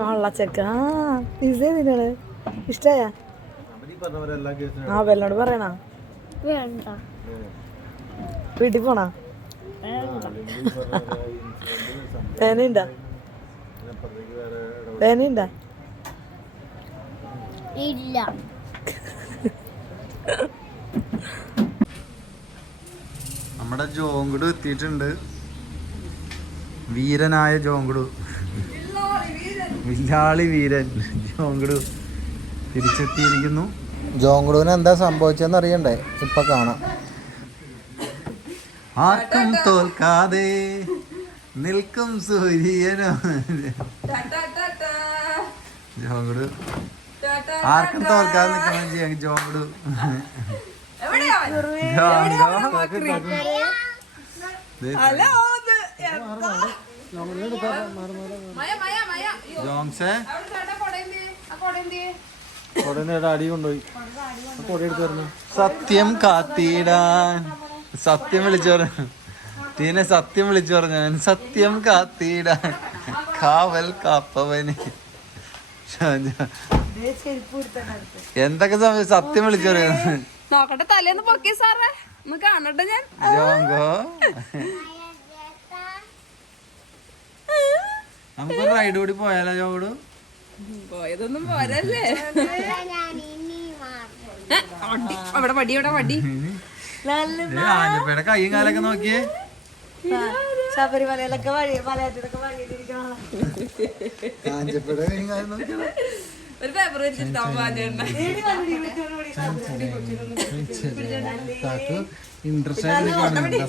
കള്ളച്ചക്ക ആ പിസ നിങ്ങൾ ഇഷ്ടായ? ആ വെല്ലോട് പറയണ. വേണ്ട. വീട്ടിൽ പോണാ പേനയുണ്ടാ പേനയുണ്ടാ ഇല്ല. നമ്മുടെ ജോങ്കുടു എത്തിയിട്ടുണ്ട്. വീരനായ ജോങ്കുടു. വില്ലാളി വീരൻ ജോങ്കുടു തിരിച്ചെത്തിയിരിക്കുന്നു. ജോങ്കുടുവിന് എന്താ സംഭവിച്ചെന്ന് അറിയണ്ടേ? ഇപ്പൊ കാണാം. ആർക്കും തോൽക്കാതെ നിൽക്കും സൂര്യനോ. ജോങ്കുടു ആർക്കും തോൽക്കാതെ നിൽക്കണം ജോങ്കുടു. ജോങ്സേ? അടി കൊണ്ടുപോയി. കൊട എടുത്തു സത്യം കാത്തിടാൻ. സത്യം വിളിച്ചു പറഞ്ഞു. ടീനെ സത്യം വിളിച്ചു പറഞ്ഞു. ഞാൻ സത്യം കാത്തിടാൻ. കാവൽ കാപ്പവന് എന്തൊക്കെ സമയം സത്യം വിളിച്ചു പറയുന്നു? നോക്കട്ടെ തലേന്ന് പൊക്കി സാറേ. ഒന്ന് കാണട്ടെ ഞാൻ. ജോങ്കോ? നമുക്കൊരു റൈഡ് കൂടി പോയാലോ ചോട് പോയതൊന്നും പോരല്ലേ? ഞാൻ ഇനി മാറും അടി. അവിടെ വടി. അവിടെ വടി ആഞ്ഞപ്പയുടെ കൈയും കാലൊക്കെ നോക്കിയേ. ശബരിമലയിലൊക്കെ വഴി മലയാറ്റത്തൊക്കെ വഴിയിലിരിക്കണ ആഞ്ഞപ്പയുടെ കൈയും കാലും നോക്കിയാ. ഒരു പേപ്പർ ആയിട്ട് എന്താ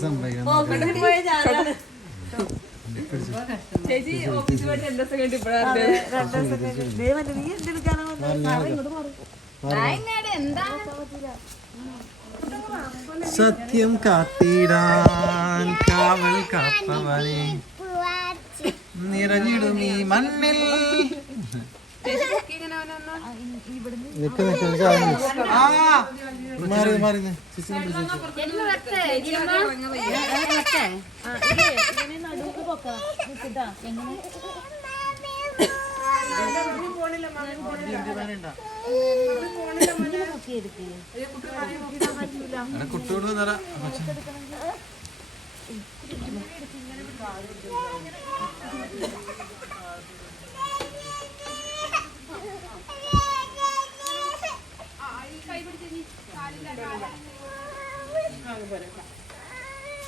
സംഭവിക്കുന്നത് ചേച്ചി ഓഫീസിൽ പോയിട്ട് എന്താ സെക്കൻഡ് ഇപ്പോഴാണ് എന്താ? സത്യം കാത്തിടാൻ കാവൽ പൂവാച്ചി. നിറഞ്ഞിടും ഈ മണ്ണിൽ. നിക്ക് നിക്ക് നിക്ക് ആ മാറി മാറി. ചേച്ചിനെ പിടിച്ച്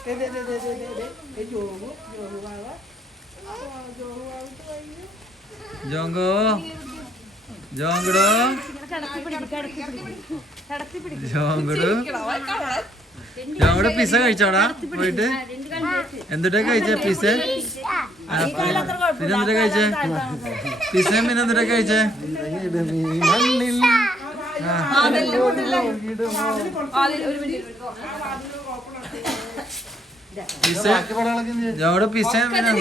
വെച്ച്. എടാ കുട്ടിയോട് വന്നടാ ജോങ്കോ? ജോങ്കടോ? ജോങ്കടോ? ജോങ്കടോ പിസ കഴിച്ചോടാ? പോയിട്ട്? എന്തിട്ടാ കഴിച്ച പിസ പിന്നെ എന്തിട്ടാ കഴിച്ചേ? പിസ പിന്നെ എന്തിട്ടാ കഴിച്ചേ നിറഞ്ഞിടും ഈ മണ്ണിൽ പിസ. ജോങ്കടോ പിസ പിന്നെ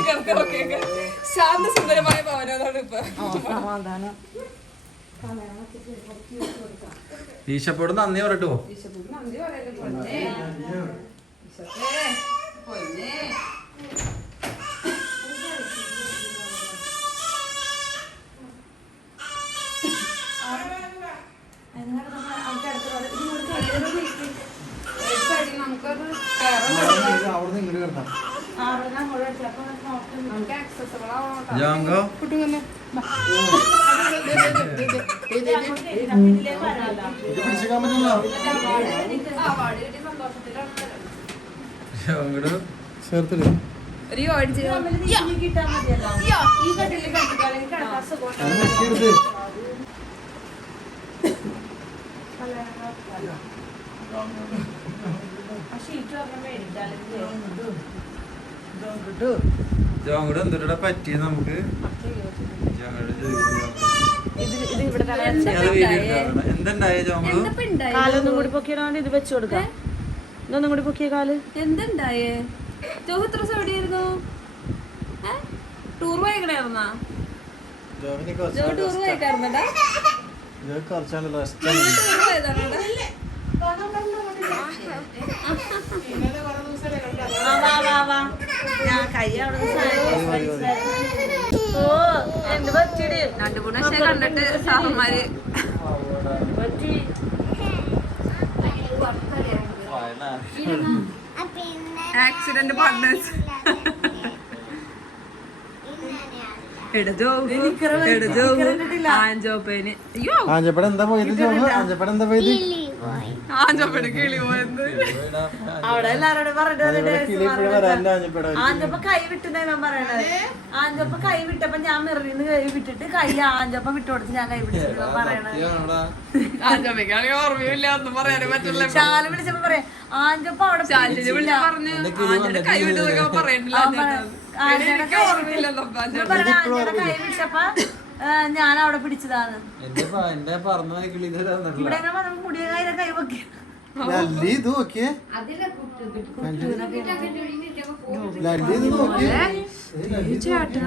ശാന്ത സുന്ദരമായ ഭവനമാണ് ഇപ്പൊ. ഈശപ്പോട് നന്ദി പറട്ടോ നന്ദി പറയല്ലേ കയറണം അവിടെ നിന്ന് ഇങ്ങോട്ട് കിടക്കാം പിടിച്ചേക്കാൻ പറ്റില്ല ജോങ്കടോ ചേർത്തില്ല ഒരു ജോങ്കടോ എന്തിട്ടാ പറ്റിയത് നമുക്ക്? എന്തുണ്ടായ ജോങ്കടോ കാലൊന്നും കൂടി പൊക്കിയിടാണ്ട് ഇത് വെച്ചു കൊടുക്കാം. ഇതൊന്നും കൂടി പൊക്കിയ കാൽ. എന്തുണ്ടായേ? ജോഹ് എത്ര ദിവസം എവിടെയായിരുന്നു? ടൂർ പോയിക്കണായിരുന്നാ? ജോ ടൂർ പോയിക്കായിരുന്നടാ ഓ എന്ത് പറ്റിയത് രണ്ടു മൂന്ന് പക്ഷേ കണ്ടിട്ട് സാഹന്മാര് പറ്റി ആ, പിന്നെ ആക്സിഡന്റ് പാർട്ട്നേഴ്സ് ആഞ്ചോപ്പേന് അയ്യോ. ആഞ്ചപ്പട എന്താ പോയത്? ആഞ്ചപ്പട എന്താ പോയത്? പോയി ആഞ്ചോപ്പേന് കിളി പോയത്. അവിടെ എല്ലാരോടും പറഞ്ഞിട്ട് ആഞ്ചപ്പ കൈ വിട്ടുന്ന ഞാൻ പറയണത്. ആഞ്ചപ്പ കൈ വിട്ടപ്പോ ഞാൻ മെറിന്ന് കൈ വിട്ടിട്ട് കൈ ആഞ്ചപ്പ വിട്ടുകൊടുത്ത് ഞാൻ കൈ പിടിച്ചു പറയണത്. ഓർമ്മയില്ല ഒന്നും പറയാനും പറ്റില്ല. ശാല വിളിച്ചപ്പോ പറയാം ആഞ്ചപ്പ അവിടെ പറഞ്ഞ് കൈ വിട്ടതൊക്കെ ഞാൻ ആഞ്ചയുടെ കൈ വിട്ടപ്പോ ഞാൻ അവിടെ പിടിച്ചതാണ്. ഇവിടെ മുടിയ കൈ കൈ വെക്കി. ലല്ലി ഇത് നോക്കിയേ? ലല്ലി ഇത് പറ്റിയോ? ചേട്ടൻ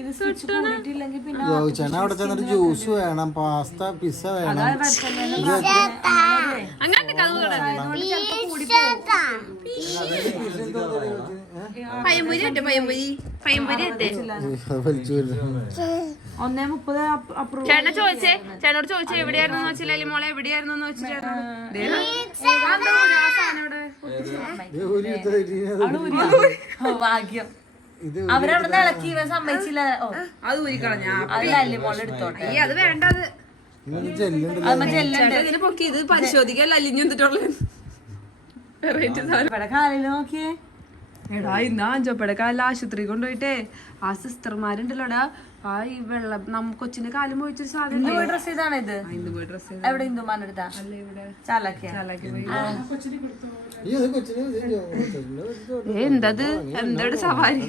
ഇത് സ്വിച്ച് കൂടിയിട്ടില്ലെങ്കിൽ പിന്നെ അവിടെ ചെന്നിട്ട് ജ്യൂസ് വേണം പാസ്ത പിസ്സ വേണം. ഒന്നേ മുപ്പത് ചേട്ടനെ ചോദിച്ചേ. ചേട്ടനോട് ചോദിച്ചേ എവിടെയായിരുന്നു വെച്ചില്ല? മോളെ എവിടെയായിരുന്നു വെച്ചു ചേട്ടൻ ഒരു ഇത് ഭാഗ്യം. ഇത് അവരവിടെ ഇളക്കി ഇവൻ സമ്മതിച്ചില്ല. ഓ അത് ഊരിക്കളഞ്ഞ അതിലല്ലേ മോളെ എടുത്തോട്ടെ? ഈ അത് വേണ്ട അത്. ഇങ്ങനെ ചെല്ലുണ്ട് അത് മറ്റേ എല്ലാം ചേട്ടാ ഇതിന് പൊക്കി ഇത് അലിഞ്ഞു എന്നിട്ടുള്ളത് നോക്കിയേ. എടാ ഇന്ന് അഞ്ചോപ്പയുടെ കാലിൽ ആശുപത്രി കൊണ്ടുപോയിട്ടേ. ആ സിസ്റ്റർമാരുണ്ടല്ലോടാ. ആ ഈ വെള്ളം നമ്മ കൊച്ചിന്റെ കാലം പോയിച്ചൊരു സാധനം പോയി ഡ്രസ് ചെയ്താണ് ഇത്? ഇന്ന് പോയി. ഡ്രസ് എവിടെ ജോ- കൊച്ചിന് ഇത് ഏ എന്തത്? എന്തോട് സവാരി?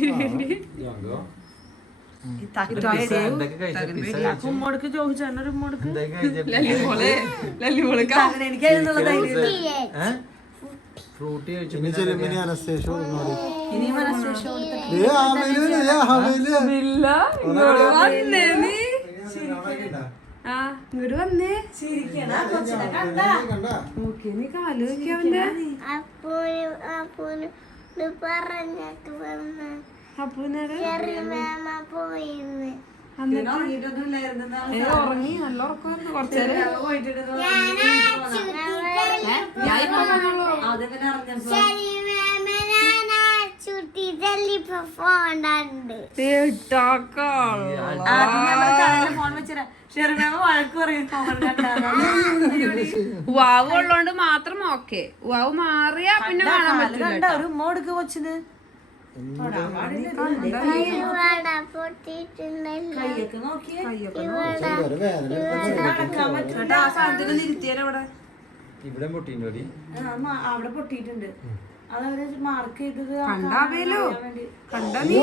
ഉമ്മോടക്ക് ചോദിച്ചാൽ ഉമ്മോടുക്ക് ലല്ലിമോളെ ലല്ലിമോളെ എനിക്ക് അതിനുള്ള ധൈര്യം ഫ്രൂട്ടി കഴിച്ചു ഇനി ചെല്ലുമ്പോ ഇനി അനസ്തേഷ്യ കൊടുക്കണം ഇനി മനസ്സേഷം കൊടുത്തിട്ട് ഏ ആമയിൽ ഏ ആമയിൽ ഇല്ല ഇങ്ങോട്ട് വന്നേ. നീ. ആ ഇങ്ങോട്ട് വന്നേ. കണ്ടാ. നോക്കിയ നീ കാൽ നോക്കിയ അവന്റെ. അപ്പൂന് അപ്പൂന് ഇത് പറഞ്ഞിട്ട് വന്ന്. അപ്പൊ നേരെ ചെറിയ മേമ പോയിന്ന് ഉറങ്ങി നല്ല ഉറക്കമായിരുന്നു. കുറച്ചേരം ഞാൻ ഇപ്പൊ വന്നോളൂ. വാവ് ഉള്ളോണ്ട് മാത്രം ഓക്കെ. വാവ് മാറിയാ പിന്നെ കാണാൻ പറ്റില്ല കണ്ട ഒരു ഉമ്മ കൊച്ചിന്. കയ്യൊക്കെ നോക്കിയേ. നടക്കാൻ പറ്റും. കേട്ടാ ആ സാധനത്തിന് നിരുത്തിയാലോ അവിടെ? ഇവിടെ മ- അവിടെ പൊട്ടിയിട്ടുണ്ട്. അതവര് മാർക്ക് ചെയ്തത് കണ്ടാവേലോ കണ്ടാ നീ